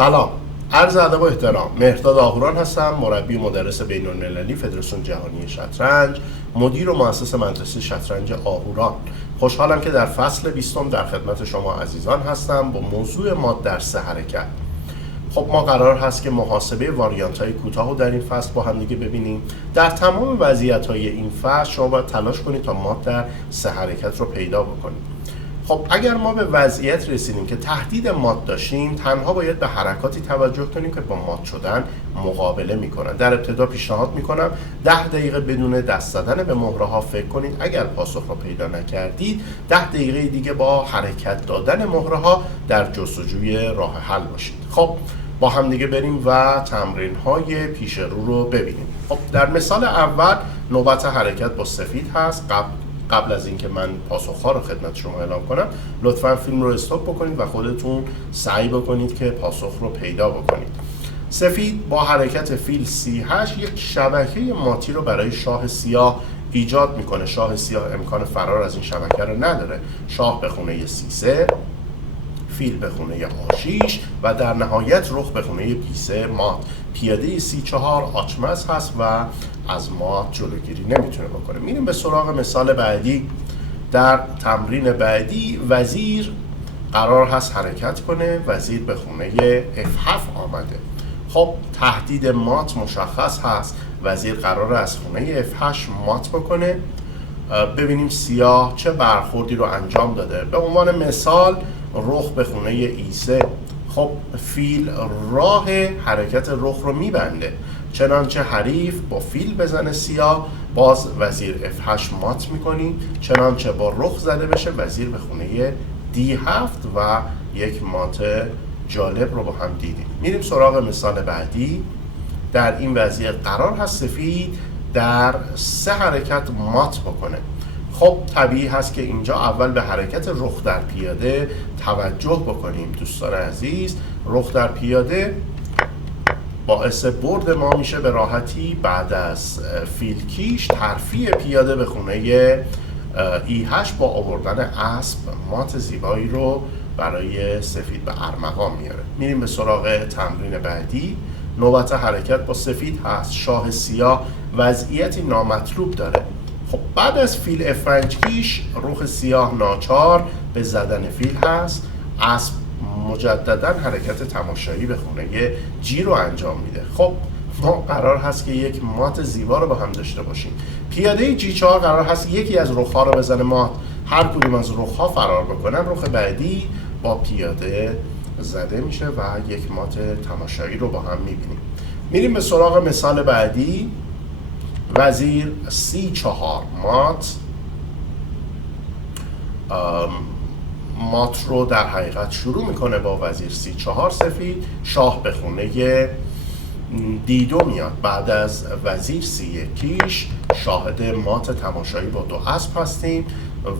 سلام، عرض ادب و احترام. مهرداد آهوران هستم، مربی و مدرس بین‌المللی فدراسیون جهانی شطرنج، مدیر و مؤسس مدرسه شطرنج آهوران. خوشحالم که در فصل 20 در خدمت شما عزیزان هستم با موضوع مات در 3 حرکت. خب ما قرار هست که محاسبه واریانت‌های کوتاه رو در این فصل با هم دیگه ببینیم. در تمام وضعیت‌های این فصل شما باید تلاش کنید تا مات در 3 حرکت رو پیدا بکنید. خب اگر ما به وضعیت رسیدیم که تهدید مات داشتیم، تنها باید به حرکاتی توجه کنیم که با مات شدن مقابله میکنن. در ابتدا پیشنهاد میکنم 10 دقیقه بدون دست زدن به مهره ها فکر کنید. اگر پاسخ رو پیدا نکردید 10 دقیقه دیگه با حرکت دادن مهره ها در جستجوی راه حل باشید. خب با هم دیگه بریم و تمرین های پیش رو ببینیم. خب در مثال اول نوبت حرکت با سفید هست. قبل از اینکه من پاسخ‌ها رو خدمت شما اعلام کنم، لطفاً فیلم رو استاپ بکنید و خودتون سعی بکنید که پاسخ رو پیدا بکنید. سفید با حرکت فیل C8 یک شبکه ماتی رو برای شاه سیاه ایجاد میکنه. شاه سیاه امکان فرار از این شبکه رو نداره. شاه به خونه C3، فیل به خونه A6 و در نهایت رخ به خونه P3 مات. پیاده C4 آچمز هست و از مات جلوگیری نمیتونه بکنه. میریم به سراغ مثال بعدی. در تمرین بعدی وزیر قرار هست حرکت کنه. وزیر به خونه F7 آمده. خب تهدید مات مشخص هست. وزیر قرار از خونه F8 مات بکنه. ببینیم سیاه چه برخوردی رو انجام داده. به عنوان مثال رخ به خونه E3. خب فیل راه حرکت رخ رو میبنده، چنانچه حریف با فیل بزنه سیاه، باز وزیر F8 مات میکنیم. چنانچه با رخ زده بشه وزیر به خونه D7 و یک مات جالب رو با هم دیدیم. میریم سراغ مثال بعدی. در این وضعیت قرار هست سفید در 3 حرکت مات بکنه. خب طبیعی هست که اینجا اول به حرکت رخ در پیاده توجه بکنیم. دوستان عزیز، رخ در پیاده باعث برد ما میشه به راحتی. بعد از فیل کیش ترفیع پیاده به خونه E8 با آوردن اسب مات زیبایی رو برای سفید به ارمغان میاره. میریم به سراغ تمرین بعدی. نوبت حرکت با سفید هست. شاه سیاه وضعیتی نامطلوب داره. خب بعد از فیل F5 کیش رخ سیاه ناچار به زدن فیل هست. اسب مجددا حرکت تماشایی به خونه G رو انجام میده. خب ما قرار هست که یک مات زیبا رو با هم داشته باشیم. پیاده G4 قرار هست یکی از رخ‌ها رو بزنه مات. هر کدوم از رخ‌ها فرار بکنن رخ بعدی با پیاده زده میشه و یک مات تماشایی رو با هم میبینیم. میریم به سراغ مثال بعدی. وزیر C4 مات. مات رو در حقیقت شروع میکنه با وزیر C4 سفید. شاه به خونه D2 میاد. بعد از وزیر C1 کیش شاهد مات تماشایی با 2 اسب هستیم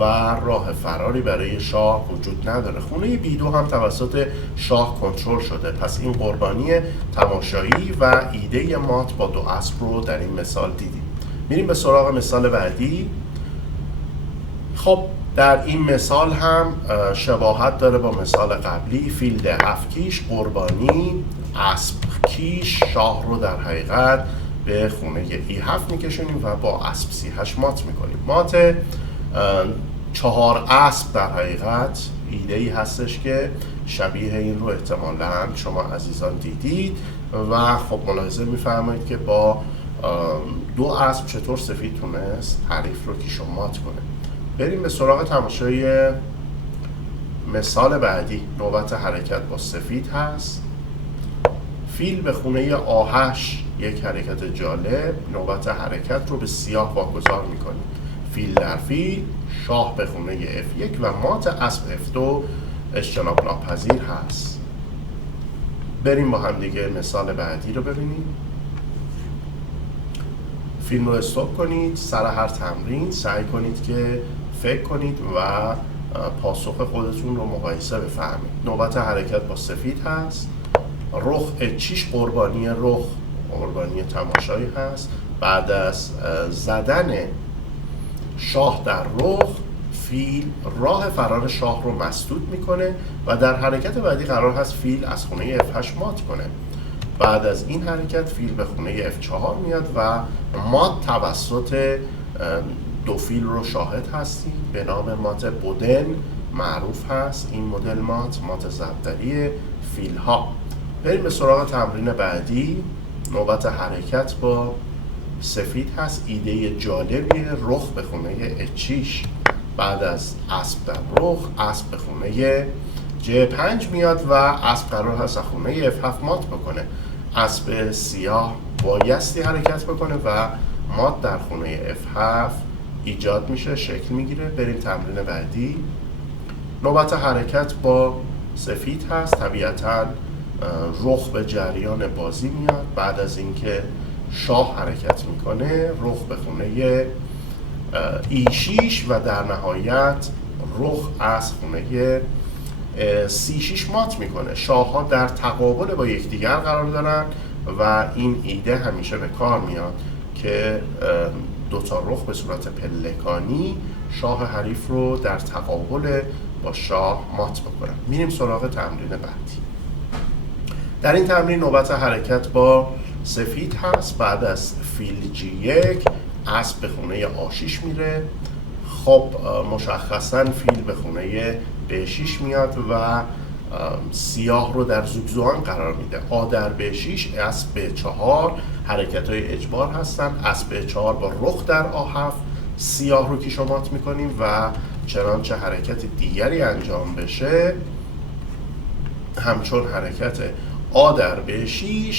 و راه فراری برای شاه وجود نداره. خونه B2 هم توسط شاه کنترل شده. پس این قربانی تماشایی و ایده مات با 2 اسب رو در این مثال دیدیم. میریم به سراغ مثال بعدی. خب در این مثال هم شباهت داره با مثال قبلی. فیل D7 کیش قربانی اسب کیش شاه رو در حقیقت به خونه E7 میکشونیم و با اسب C8 مات میکنیم. مات 4 اسب در حقیقت ایده ای هستش که شبیه این رو احتمالاً شما عزیزان دیدید و خب ملاحظه میفرمایید که با 2 اسب چطور سفید تونست حریف رو کیش و مات کنه. بریم به سراغ تماشای مثال بعدی. نوبت حرکت با سفید هست. فیل به خونه A8 یک حرکت جالب. نوبت حرکت رو به سیاه واگذار میکنیم. فیل در فیل، شاه به خونه F1 و مات اسب F2 اجتناب ناپذیر هست. بریم با هم دیگه مثال بعدی رو ببینیم. فیلم رو استاپ کنید. سر هر تمرین سعی کنید که فکر کنید و پاسخ خودتون رو مقایسه بفهمید. نوبت حرکت با سفید هست. رخ H6 قربانی رخ، قربانی تماشایی هست. بعد از زدن شاه در رخ فیل راه فرار شاه رو مسدود میکنه و در حرکت بعدی قرار هست فیل از خونه F8 مات کنه. بعد از این حرکت فیل به خونه F4 میاد و مات توسط دو فیل رو شاهد هستیم به نام مات بودن معروف هست. این مدل مات ضربدری فیل ها. بریم به سراغ تمرین بعدی. نوبت حرکت با سفید هست. ایده جالبیه. رخ به خونه H6. بعد از اسب در رخ، اسب به خونه J5 میاد و اسب قرار هست خونه F7 مات بکنه. اسب سیاه بایستی حرکت بکنه و مات در خونه F7 ایجاد میشه، شکل میگیره. بریم تمرین بعدی. نوبت حرکت با سفید هست. طبیعتاً رخ به جریان بازی میاد. بعد از اینکه شاه حرکت میکنه رخ به خونه E6 و در نهایت رخ از خونه C6 مات میکنه. شاه ها در تقابل با یکدیگر قرار دارن و این ایده همیشه به کار میاد که دوتا رخ به صورت پلکانی شاه حریف رو در تقابل با شاه مات بکنن. میریم سراغ تمرین بعدی. در این تمرین نوبت حرکت با سفید هست. بعد از فیل G1 اسب به خونه A6 میره. خب مشخصا فیل به خونه B6 میاد و سیاه رو در زوگزوان قرار میده. آ در B6، اسب B4 حرکت های اجبار هستن. اسب B4 با رخ در A7 سیاه رو کیش و مات میکنیم و چنانچه حرکت دیگری انجام بشه همچون حرکت آ در B6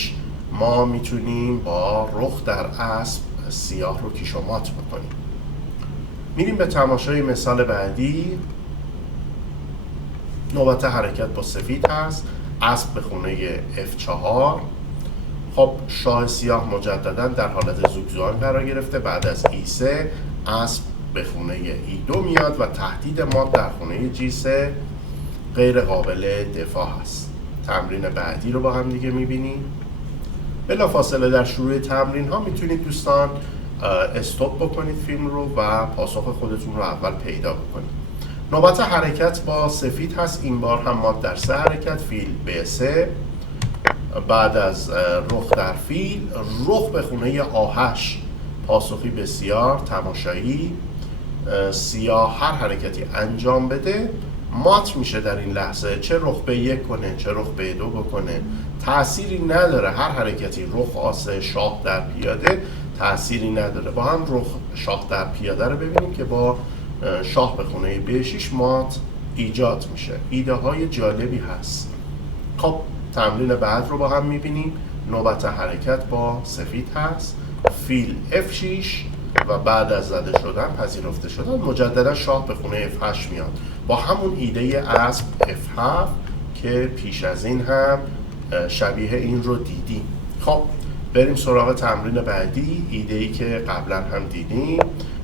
ما میتونیم با رخ در اسب سیاه رو کیش و مات بکنیم. میریم به تماشای مثال بعدی. نوبت حرکت با سفید هست. اسب به خونه F4. خب شاه سیاه مجددا در حالت زوگزوان قرار گرفته. بعد از E3 اسب به خونه E2 میاد و تهدید مات در خونه G3 غیر قابل دفاع هست. تمرین بعدی رو با هم دیگه میبینیم. بلافاصله در شروع تمرین ها میتونید دوستان استاپ بکنید فیلم رو و پاسخ خودتون رو اول پیدا بکنید. نوبت حرکت با سفید هست. این بار هم مات در 3 حرکت. فیل B3. بعد از رخ در فیل رخ به خونه A8 پاسخی بسیار تماشایی. سیاه هر حرکتی انجام بده مات میشه در این لحظه. چه رخ B1 کنه چه رخ B2 بکنه تأثیری نداره. هر حرکتی رخ آسه شاه در پیاده تأثیری نداره. با هم رخ شاه در پیاده رو ببینیم که با شاه به خونه B6 مات ایجاد میشه. ایده های جالبی هست. خب تمرین بعد رو با هم میبینیم. نوبت حرکت با سفید هست. فیل F6 و بعد از زده شدن پذیرفته شدن مجددا شاه به خونه F8 میاد با همون ایده اسب F7 که پیش از این هم شبیه این رو دیدیم. خب بریم سراغ تمرین بعدی. ایده‌ای که قبلا هم دیدیم.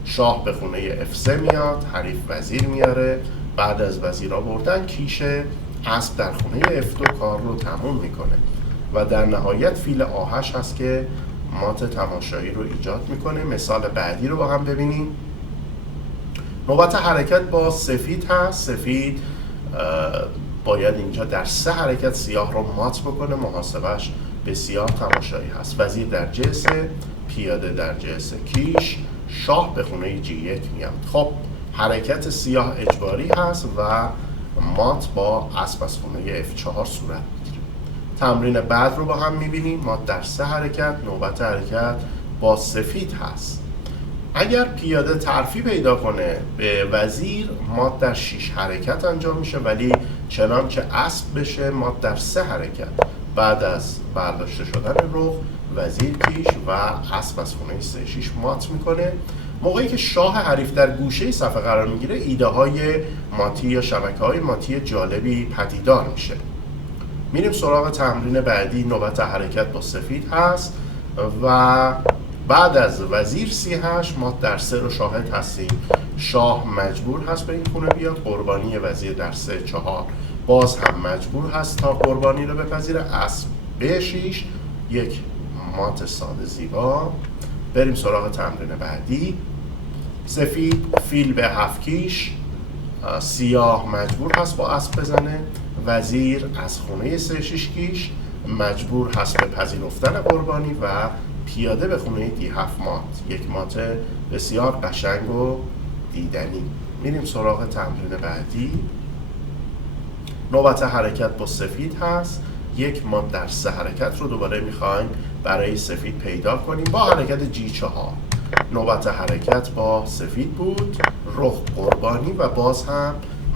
شاه به خونه F3 میاد. حریف وزیر میاره. بعد از وزیر آوردن کیش اسب در خونه F2 کار رو تموم میکنه و در نهایت فیل A8 هست که مات تماشایی رو ایجاد میکنه. مثال بعدی رو با هم ببینیم. نوبت حرکت با سفید هست. سفید باید اینجا در 3 حرکت سیاه رو مات بکنه. محاسبش بسیار تماشایی هست. وزیر در G3، پیاده در G3 کیش، شاه به خونه G1 میاد. خب حرکت سیاه اجباری هست و مات با اسب از خونه F4 صورت میگیره. تمرین بعد رو با هم میبینیم. مات در 3 حرکت. نوبت حرکت با سفید هست. اگر پیاده ترفی پیدا کنه به وزیر مات در 6 حرکت انجام میشه ولی چنان که اسب بشه مات در 3 حرکت. بعد از برداشته شدن رخ وزیر کیش و اسب از خونه C6 مات میکنه. موقعی که شاه حریف در گوشه صفحه قرار میگیره ایده های ماتی یا شبکه های ماتی جالبی پدیدار میشه. میریم سراغ تمرین بعدی. نوبت حرکت با سفید هست و بعد از وزیر C8 ما در 3 رو شاهد هستیم. شاه مجبور هست به این خونه بیاد. قربانی وزیر در 3-4 باز هم مجبور هست تا قربانی رو بپذیره. اسب B6 یک مات ساده زیبا. بریم سراغ تمرین بعدی. سفید فیل به 7 کیش. سیاه مجبور هست با اسب بزنه. وزیر از خونه 3-6 کیش مجبور هست به پذیرفتن قربانی و پیاده به خونه دی 7 مات. یک مات بسیار قشنگ و دیدنی. میریم سراغ تمرین بعدی. نوبت حرکت با سفید هست. یک مات در 3 حرکت رو دوباره میخوایم برای سفید پیدا کنیم با حرکت جی 4. نوبت حرکت با سفید بود، رخ قربانی و باز هم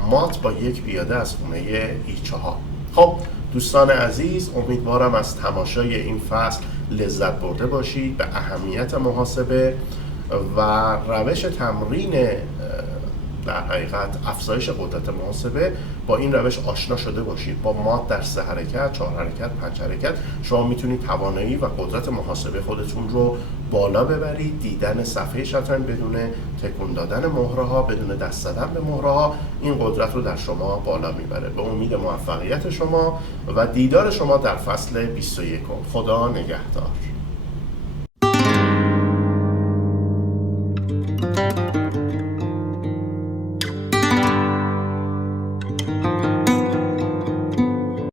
مات با یک پیاده از خونه ای 4. خب دوستان عزیز، امیدوارم از تماشای این فصل لذت برده باشید. به اهمیت محاسبه و روش تمرین در حقیقت افزایش قدرت محاسبه با این روش آشنا شده باشید. با مات در 3 حرکت، 4 حرکت، 5 حرکت شما میتونید توانایی و قدرت محاسبه خودتون رو بالا ببرید. دیدن صفحه شطرنج بدون تکون دادن مهره ها، بدون دست زدن به مهره ها، این قدرت رو در شما بالا میبره. به امید موفقیت شما و دیدار شما در فصل 21. خدا نگهدار.